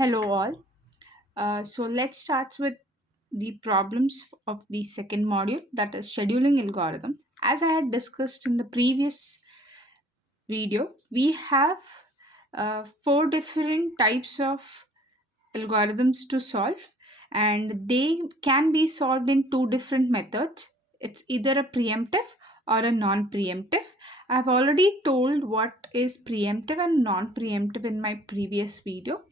Hello all. So let's start with the problems of the second module, that is scheduling algorithm. As I had discussed in the previous video, we have four different types of algorithms to solve, and they can be solved in two different methods. It's either a preemptive or a non-preemptive. I've already told what is preemptive and non-preemptive in my previous video.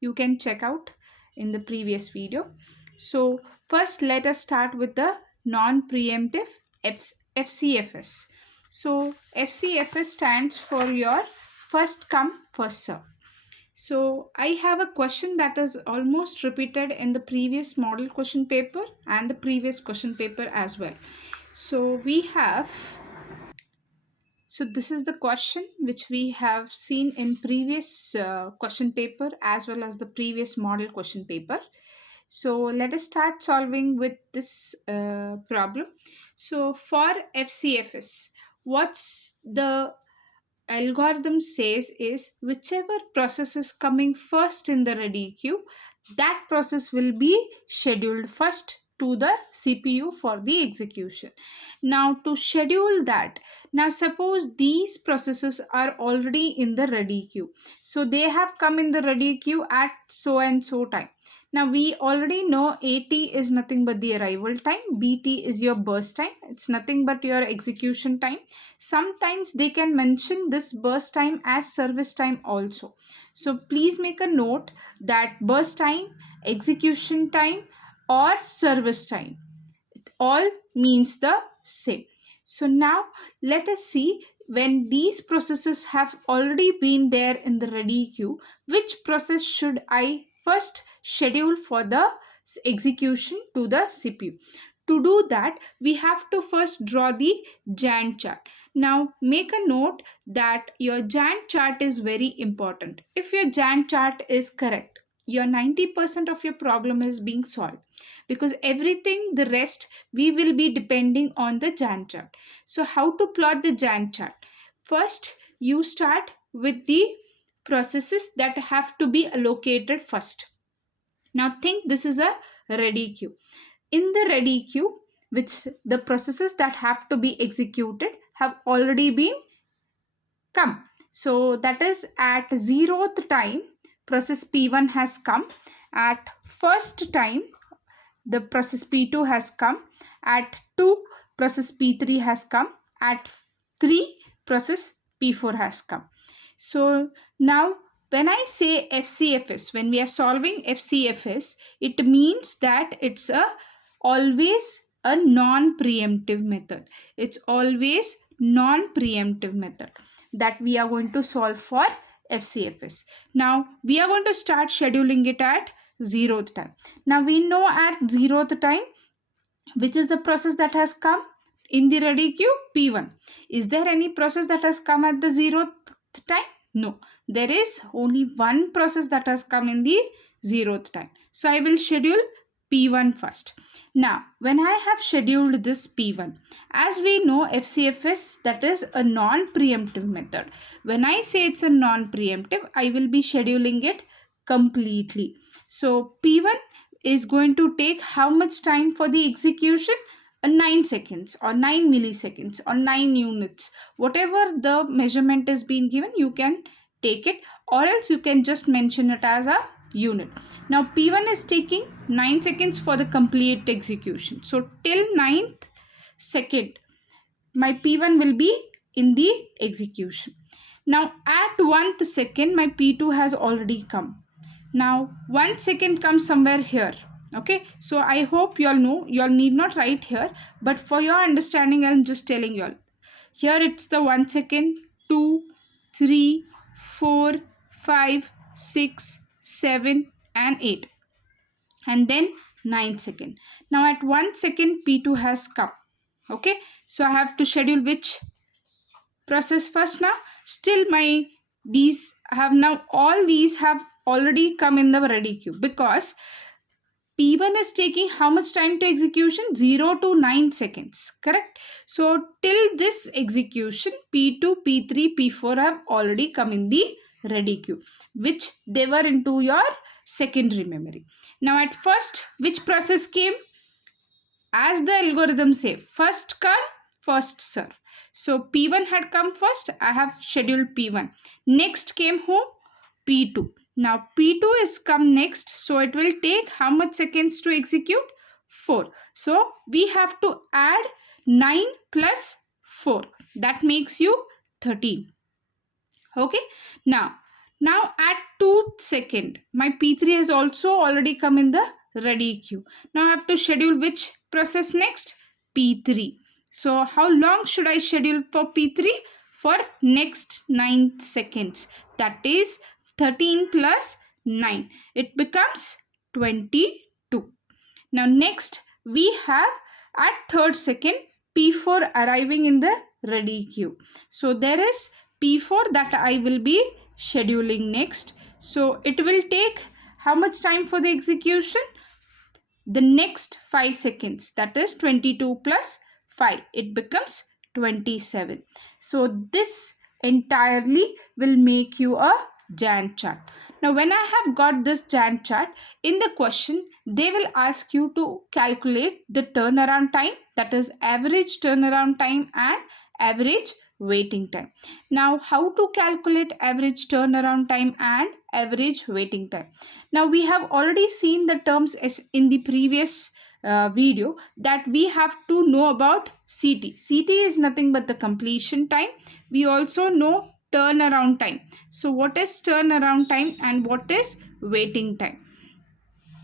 You can check out in the previous video. So first let us start with the non-preemptive FCFS. So FCFS stands for your first come first serve. So I have a question that is almost repeated in the previous model question paper and the previous question paper as well. So this is the question which we have seen in previous question paper as well as the previous model question paper. So let us start solving with this problem. So for FCFS, what's the algorithm says is whichever process is coming first in the ready queue, that process will be scheduled first to the CPU for the execution. Now to schedule that, now suppose these processes are already in the ready queue, so they have come in the ready queue at so and so time. Now we already know AT is nothing but the arrival time, BT is your burst time, it's nothing but your execution time. Sometimes they can mention this burst time as service time also. So please make a note that burst time, execution time or service time, it all means the same. So now let us see, when these processes have already been there in the ready queue, which process should I first schedule for the execution to the CPU. To do that, we have to first draw the Gantt chart. Now make a note that your Gantt chart is very important. If your Gantt chart is correct, your 90% of your problem is being solved, because everything the rest we will be depending on the Gantt chart. So how to plot the Gantt chart? First, you start with the processes that have to be allocated first. Now think this is a ready queue. In the ready queue, which the processes that have to be executed have already been come. So that is at 0th time, process P1 has come. At first time, the process P2 has come. At 2, process P3 has come. At 3, process P4 has come. So now when I say FCFS, when we are solving FCFS, it means that it's always a non-preemptive method. It's always non-preemptive method that we are going to solve for FCFS. Now we are going to start scheduling it at 0th time. Now we know at 0th time which is the process that has come in the ready queue, P1. Is there any process that has come at the 0th time? No, there is only one process that has come in the 0th time. So I will schedule P1 first. Now when I have scheduled this P1, as we know FCFS, that is a non-preemptive method. When I say it's a non-preemptive, I will be scheduling it completely. So P1 is going to take how much time for the execution? 9 seconds or 9 milliseconds or 9 units. Whatever the measurement is being given, you can take it, or else you can just mention it as a unit. Now P1 is taking 9 seconds for the complete execution. So till 9th second, my P1 will be in the execution. Now at 1th second, my P2 has already come. Now 1 second comes somewhere here. Okay, so I hope you all know, you all need not write here, but for your understanding I'm just telling you all. Here it's the 1 second, 2, 3, 4, 5, 6, 7 and 8, and then 9 second. Now at 1 second P2 has come. Okay, so I have to schedule which process first. Now still my these have now all these have already come in the ready queue, because P1 is taking how much time to execution? 0 to 9 seconds, correct? So till this execution, P2, P3, P4 have already come in the ready queue, which they were into your secondary memory. Now at first, which process came? As the algorithm say, first come, first serve. So P1 had come first, I have scheduled P1. Next came who? P2. Now P2 is come next, so it will take how much seconds to execute? 4. So we have to add 9 plus 4. That makes you 13. Okay. Now at 2 seconds, my P3 has also already come in the ready queue. Now I have to schedule which process next? P3. So how long should I schedule for P3? For next 9 seconds. That is 13 plus 9. It becomes 22. Now next we have at 3rd second P4 arriving in the ready queue. So there is P4 that I will be scheduling next. So it will take how much time for the execution? The next 5 seconds, that is 22 plus 5, it becomes 27. So this entirely will make you a Gantt chart. Now when I have got this Gantt chart, in the question they will ask you to calculate the turnaround time, that is average turnaround time and average waiting time. Now how to calculate average turnaround time and average waiting time? Now we have already seen the terms as in the previous video, that we have to know about CT. CT is nothing but the completion time. We also know turnaround time. So what is turnaround time and what is waiting time?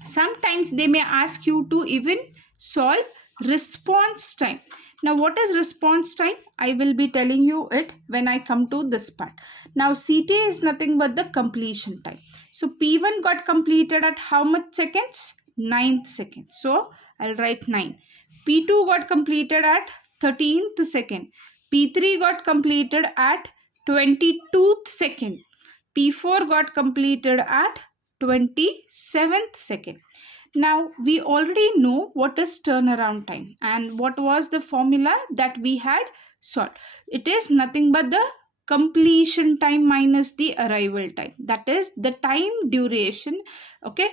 Sometimes they may ask you to even solve response time. Now what is response time? I will be telling you it when I come to this part. Now CT is nothing but the completion time. So P1 got completed at how much seconds? 9 seconds. So I'll write 9. P2 got completed at 13th second. P3 got completed at 22nd second. P4 got completed at 27th second. Now we already know what is turnaround time and what was the formula that we had solved. It is nothing but the completion time minus the arrival time. That is the time duration, okay,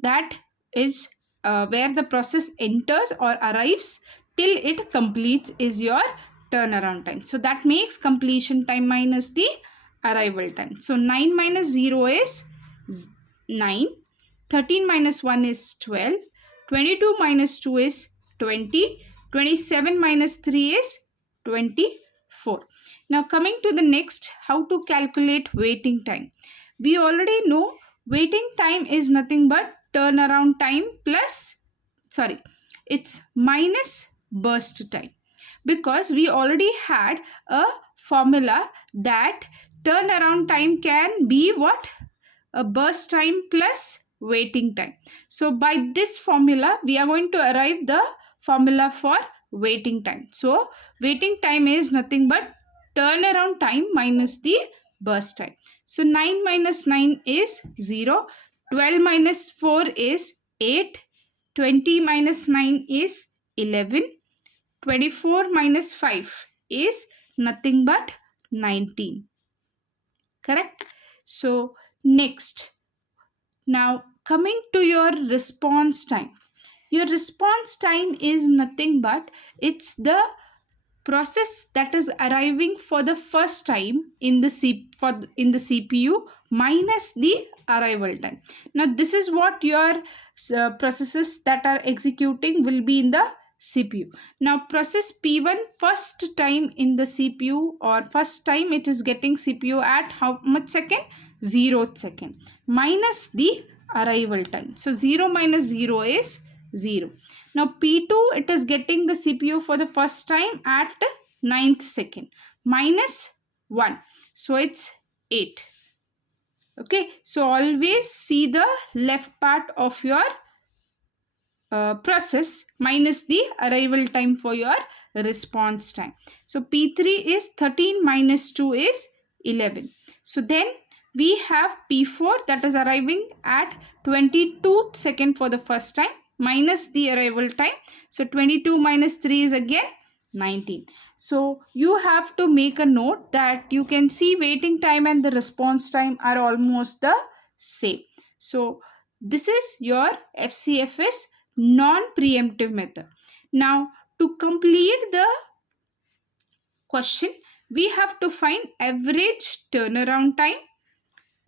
that is where the process enters or arrives till it completes is your turnaround time. So that makes completion time minus the arrival time. So 9 minus 0 is 9. 13 minus 1 is 12. 22 minus 2 is 20. 27 minus 3 is 24. Now coming to the next, how to calculate waiting time. We already know waiting time is nothing but turnaround time plus, it's minus burst time, because we already had a formula that turnaround time can be what? A burst time plus waiting time. So by this formula we are going to arrive the formula for waiting time. So waiting time is nothing but turnaround time minus the burst time. So 9 minus 9 is 0. 12 minus 4 is 8. 20 minus 9 is 11. 24 minus 5 is nothing but 19. Correct? So next, now coming to your response time. Your response time is nothing but it's the process that is arriving for the first time in the CPU minus the arrival time. Now this is what your processes that are executing will be in the CPU. Now process P1 first time in the CPU, or first time it is getting CPU at how much second? 0th second minus the arrival time. So 0 minus 0 is 0. Now P2 it is getting the CPU for the first time at 9th second minus 1. So it's 8. Okay, so always see the left part of your process minus the arrival time for your response time. So P3 is 13 minus 2 is 11. So then we have P4 that is arriving at 22nd second for the first time minus the arrival time. So 22 minus 3 is again 19. So you have to make a note that you can see waiting time and the response time are almost the same. So this is your FCFS non-preemptive method. Now to complete the question, we have to find average turnaround time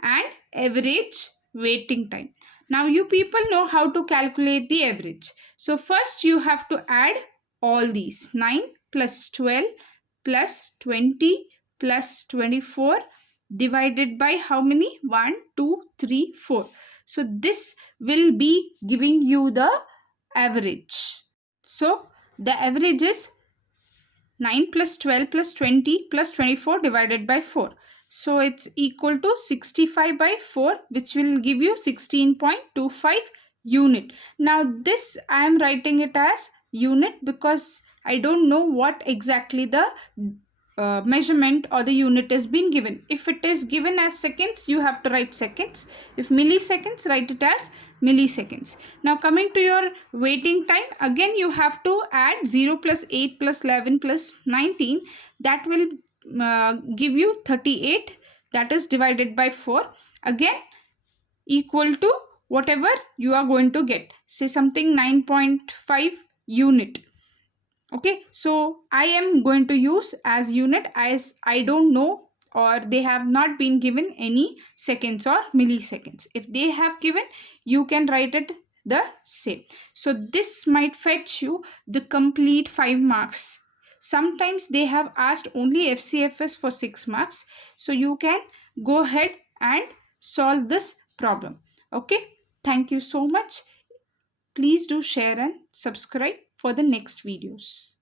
and average waiting time. Now you people know how to calculate the average. So first you have to add all these 9 plus 12 plus 20 plus 24 divided by how many? 1, 2, 3, 4. So this will be giving you the average. So the average is 9 plus 12 plus 20 plus 24 divided by 4. So it's equal to 65 by 4, which will give you 16.25 unit. Now this I am writing it as unit because I don't know what exactly the measurement or the unit is being given. If it is given as seconds, you have to write seconds. If milliseconds, write it as milliseconds. Now coming to your waiting time, again you have to add 0 plus 8 plus 11 plus 19. That will give you 38. That is divided by 4. Again equal to whatever you are going to get. Say something 9.5 unit. Okay, so I am going to use as unit as I don't know or they have not been given any seconds or milliseconds. If they have given, you can write it the same. So this might fetch you the complete 5 marks. Sometimes they have asked only FCFS for 6 marks. So you can go ahead and solve this problem. Okay, thank you so much. Please do share and subscribe for the next videos.